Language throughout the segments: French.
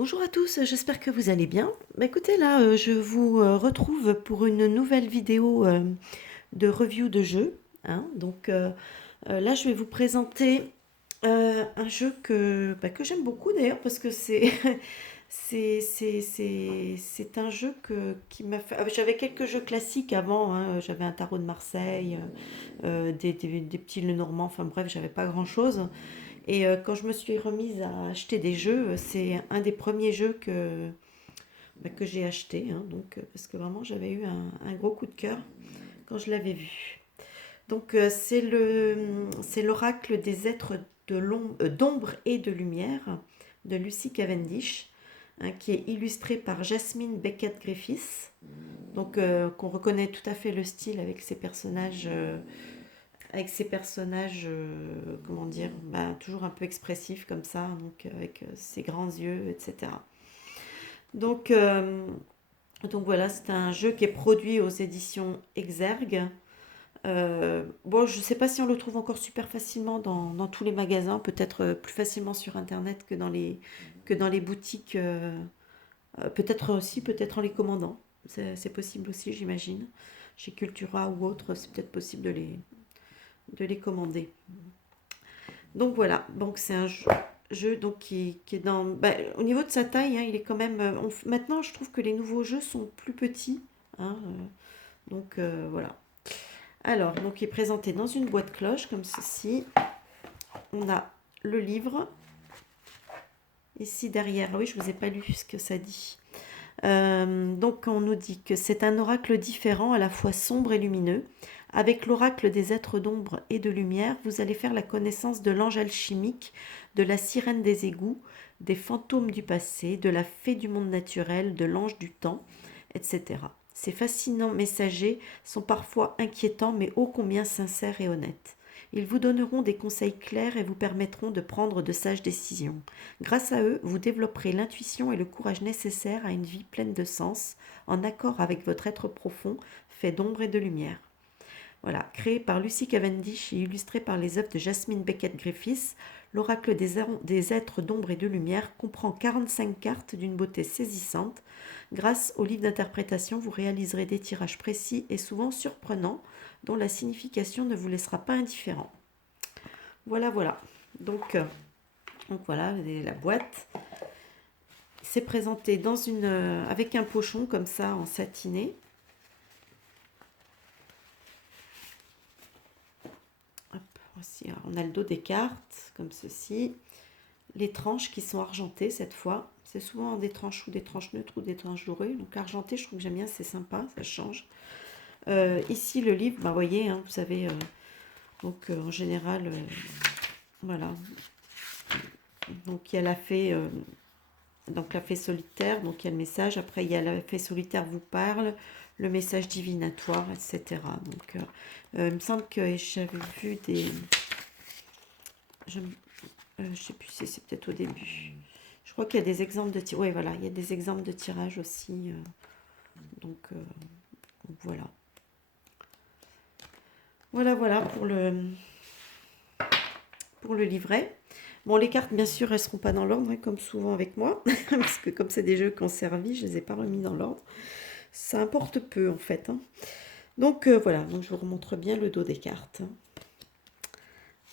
Bonjour à tous, j'espère que vous allez bien. Bah, écoutez, là, je vous retrouve pour une nouvelle vidéo de review de jeu, hein. Là, je vais vous présenter un jeu que j'aime beaucoup d'ailleurs parce que c'est c'est un jeu qui m'a fait. J'avais quelques jeux classiques avant, hein. J'avais un tarot de Marseille, des petits Lenormand, enfin bref, j'avais pas grand-chose. Et quand je me suis remise à acheter des jeux, c'est un des premiers jeux que j'ai acheté, hein, parce que vraiment j'avais eu un gros coup de cœur quand je l'avais vu. C'est l'oracle des êtres d'ombre et de lumière de Lucy Cavendish, hein, qui est illustré par Jasmine Beckett Griffiths. Qu'on reconnaît tout à fait le style avec ces personnages, comment dire, bah, toujours un peu expressifs comme ça, donc avec ses grands yeux, etc. Donc, euh, donc voilà, c'est un jeu qui est produit aux éditions Exergue. Bon, je ne sais pas si on le trouve encore super facilement dans tous les magasins, peut-être plus facilement sur Internet que dans les boutiques, peut-être aussi, peut-être en les commandant. C'est possible aussi, j'imagine. Chez Cultura ou autre, c'est peut-être possible de les commander. Donc voilà, donc c'est un jeu donc qui est dans. Bah, au niveau de sa taille, hein, il est quand même. Maintenant, je trouve que les nouveaux jeux sont plus petits, hein, voilà. Alors, donc il est présenté dans une boîte cloche comme ceci. On a le livre. Ici derrière, ah oui, je ne vous ai pas lu ce que ça dit. Donc on nous dit que c'est un oracle différent, à la fois sombre et lumineux. Avec l'oracle des êtres d'ombre et de lumière, vous allez faire la connaissance de l'ange alchimique, de la sirène des égouts, des fantômes du passé, de la fée du monde naturel, de l'ange du temps, etc. Ces fascinants messagers sont parfois inquiétants mais ô combien sincères et honnêtes. Ils vous donneront des conseils clairs et vous permettront de prendre de sages décisions. Grâce à eux, vous développerez l'intuition et le courage nécessaires à une vie pleine de sens, en accord avec votre être profond, fait d'ombre et de lumière. Voilà, créé par Lucy Cavendish et illustré par les œuvres de Jasmine Beckett Griffiths, l'oracle des êtres d'ombre et de lumière comprend 45 cartes d'une beauté saisissante. Grâce au livre d'interprétation, vous réaliserez des tirages précis et souvent surprenants, dont la signification ne vous laissera pas indifférent. Voilà, voilà. Donc voilà, la boîte. C'est présenté avec un pochon comme ça en satiné. Hop, voici, on a le dos des cartes comme ceci. Les tranches qui sont argentées cette fois. C'est souvent des tranches ou des tranches neutres ou des tranches dorées. Donc argenté, je trouve que j'aime bien, c'est sympa, ça change. Ici le livre, bah, vous voyez, hein, vous savez, en général, voilà. Donc il y a la fée solitaire, donc il y a le message. Après, il y a la fée solitaire vous parle, le message divinatoire, etc. Il me semble que j'avais vu des. Je sais plus si c'est peut-être au début. Je crois qu'il y a des exemples de tirage. Oui, voilà, il y a des exemples de tirage aussi. Donc voilà. Voilà pour le livret. Bon, les cartes, bien sûr, elles ne seront pas dans l'ordre, hein, comme souvent avec moi, parce que comme c'est des jeux qui ont servi, je ne les ai pas remis dans l'ordre. Ça importe peu, en fait, hein. Voilà, donc je vous remontre bien le dos des cartes.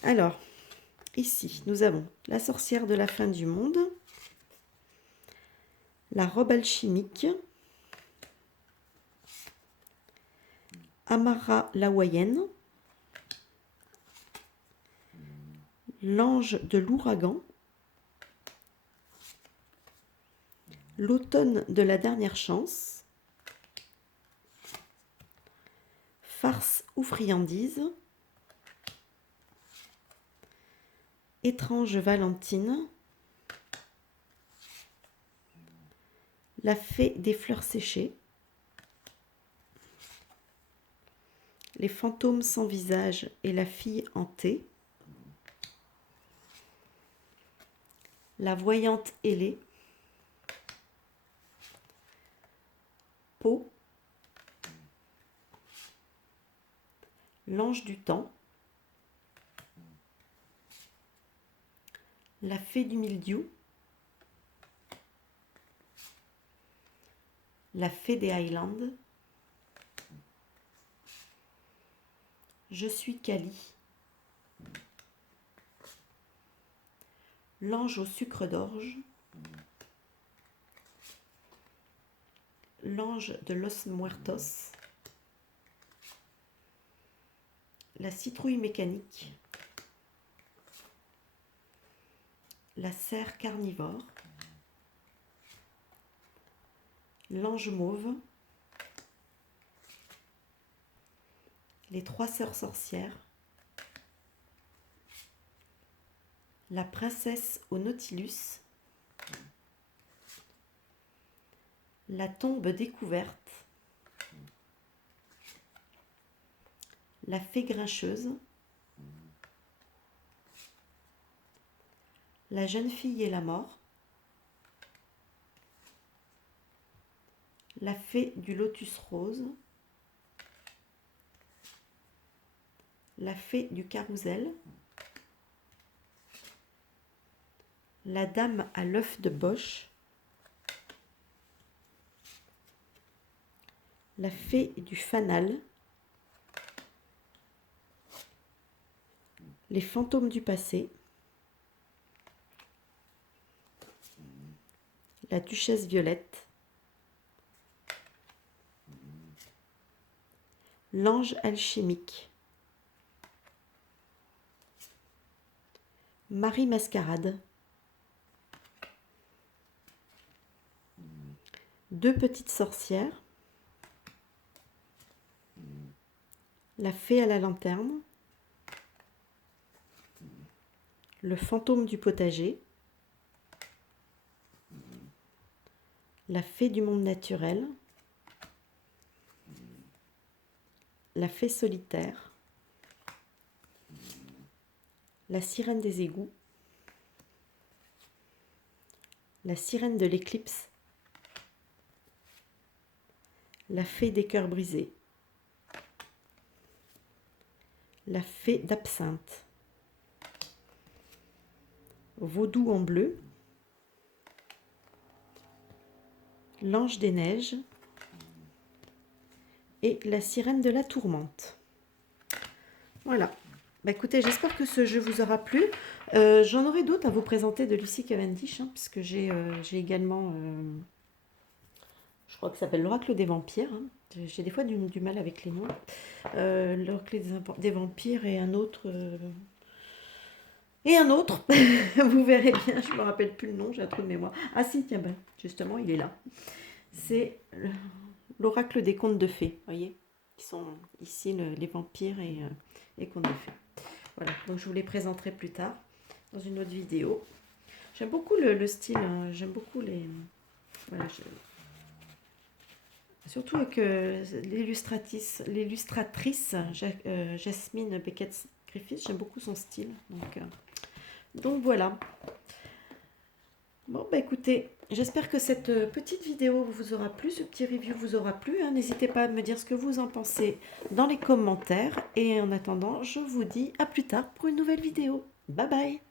Alors, ici, nous avons la sorcière de la fin du monde, la robe alchimique, Amara l'Hawaïenne, l'ange de l'ouragan, l'automne de la dernière chance, farce ou friandise, étrange Valentine, la fée des fleurs séchées, les fantômes sans visage et la fille hantée, la voyante ailée, Pau, l'ange du temps, la fée du mildiou, la fée des Highlands, je suis Kali, l'ange au sucre d'orge, l'ange de Los Muertos, la citrouille mécanique, la cerf carnivore, l'ange mauve, les trois sœurs sorcières, la princesse au Nautilus, la tombe découverte, la fée grincheuse, la jeune fille et la mort, la fée du lotus rose, la fée du carrousel, la dame à l'œuf de Bosch, la fée du fanal, les fantômes du passé, la duchesse Violette, l'ange alchimique, Marie Mascarade, deux petites sorcières, la fée à la lanterne, le fantôme du potager, la fée du monde naturel, la fée solitaire, la sirène des égouts, la sirène de l'éclipse, la fée des cœurs brisés, la fée d'absinthe, vaudou en bleu, l'ange des neiges et la sirène de la tourmente. Voilà. Bah écoutez, j'espère que ce jeu vous aura plu. J'en aurai d'autres à vous présenter de Lucy Cavendish, puisque j'ai également, je crois que ça s'appelle l'Oracle des vampires. J'ai des fois du mal avec les noms. L'Oracle des vampires et un autre... vous verrez bien, je ne me rappelle plus le nom, j'ai un trou de mémoire. Ah si, tiens, ben, justement, il est là. C'est l'Oracle des contes de fées, voyez, qui sont ici les vampires et contes de fées. Voilà, donc je vous les présenterai plus tard dans une autre vidéo. J'aime beaucoup le style, j'aime beaucoup les... Voilà, surtout avec l'illustratrice Jasmine Beckett-Griffiths, j'aime beaucoup son style. Donc voilà. Bon, bah écoutez, j'espère que cette petite vidéo vous aura plu, ce petit review vous aura plu. N'hésitez pas à me dire ce que vous en pensez dans les commentaires. Et en attendant, je vous dis à plus tard pour une nouvelle vidéo. Bye bye!